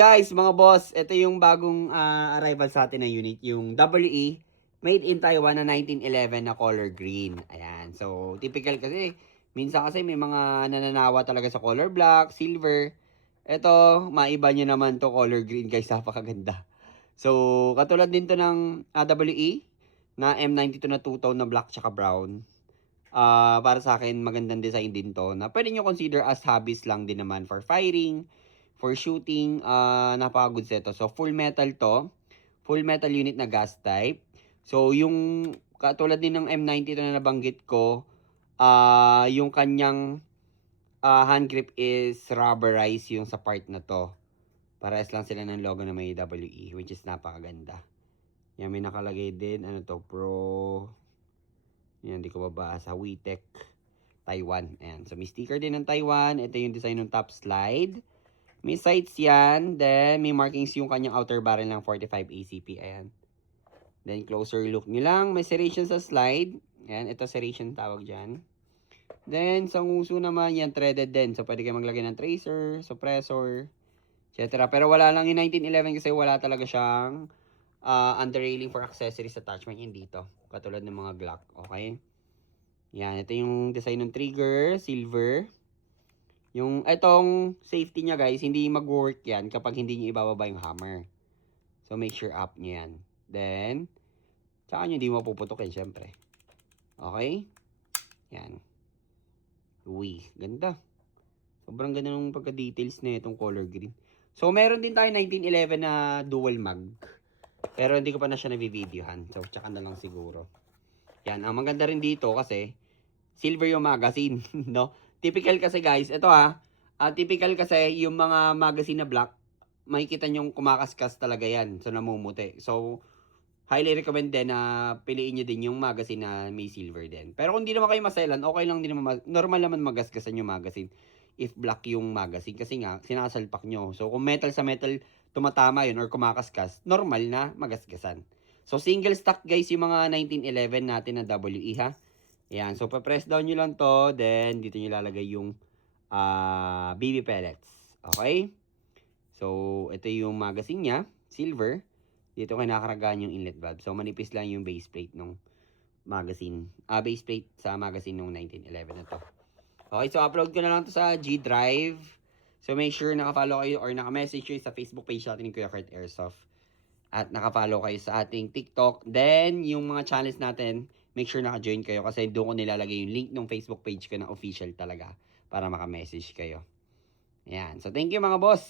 Guys, mga boss, ito yung bagong arrival sa atin na unit, yung WE made in Taiwan na 1911 na color green. Ayan. So, typical kasi, minsan kasi may mga nananawa talaga sa color black, silver. Ito, maiba nyo naman to color green, guys. Napakaganda. So, katulad din to ng WE na M92 na two-tone na black tsaka brown. Para sa akin, magandang design din to na pwede nyo consider as hobbies lang din naman for firing, for shooting, napaka-good seto. So, full metal to. Full metal unit na gas type. So, yung katulad din ng M90 na nabanggit ko, yung kanyang hand grip is rubberized yung sa part na to. Parehas lang sila ng logo na may WE, which is napakaganda. Yan, may nakalagay din, ano to, Pro... Yan, hindi ko mabasa. WeTech Taiwan. Ayan. So, may sticker din ng Taiwan. Ito yung design ng top slide. May sights yan. Then, may markings yung kanyang outer barrel ng 45 ACP. Ayan. Then, closer look nyo lang. May serration sa slide. Ayan. Ito serration tawag dyan. Then, sa nguso naman, yan threaded din. So, pwede kayo maglagay ng tracer, suppressor, etc. Pero wala lang yung 1911 kasi wala talaga siyang under-railing for accessories attachment yun dito. Katulad ng mga Glock. Okay? Yan. Ito yung design ng trigger. Silver. Yung itong safety niya guys, hindi mag-work yan kapag hindi niyo ibababa yung hammer. So, make sure up niyo yan. Then, tsaka nyo hindi mapuputokin syempre. Okay? Yan. Uy, ganda. Sobrang ganda ng pagka-details na itong color green. So, meron din tayo 1911 na dual mag. Pero hindi ko pa na siya na-videohan. So, tsaka na lang siguro. Yan. Ang maganda rin dito kasi silver yung magazine. No? Typical kasi guys. Ito typical kasi yung mga magazine na black, makikita nyong kumakaskas talaga yan. So, namumuti. So, highly recommend din na piliin nyo din yung magazine na may silver din. Pero kung di naman kayo maselan, okay lang din naman. Normal naman magasgasan yung magazine if black yung magazine. Kasi nga, sinasalpak nyo. So, kung metal sa metal, tumatama yun or kumakaskas, normal na magasgasan. So, single stock guys yung mga 1911 natin na WE ha. Ayan. So, pa-press down nyo lang to. Then, dito nyo lalagay yung BB pellets. Okay? So, ito yung magazine niya. Silver. Dito kinakaragaan yung inlet valve. So, manipis lang yung base plate ng magazine. Base plate sa magazine ng 1911 na to. Okay, so upload ko na lang to sa G Drive. So, make sure naka-follow kayo or naka-message kayo sa Facebook page natin ni Kuya Kurt Airsoft. At naka-follow kayo sa ating TikTok. Then, yung mga channels natin, make sure naka-join kayo kasi doon ko nilalagay yung link ng Facebook page ko na official talaga para maka-message kayo. Ayan. So, thank you mga boss!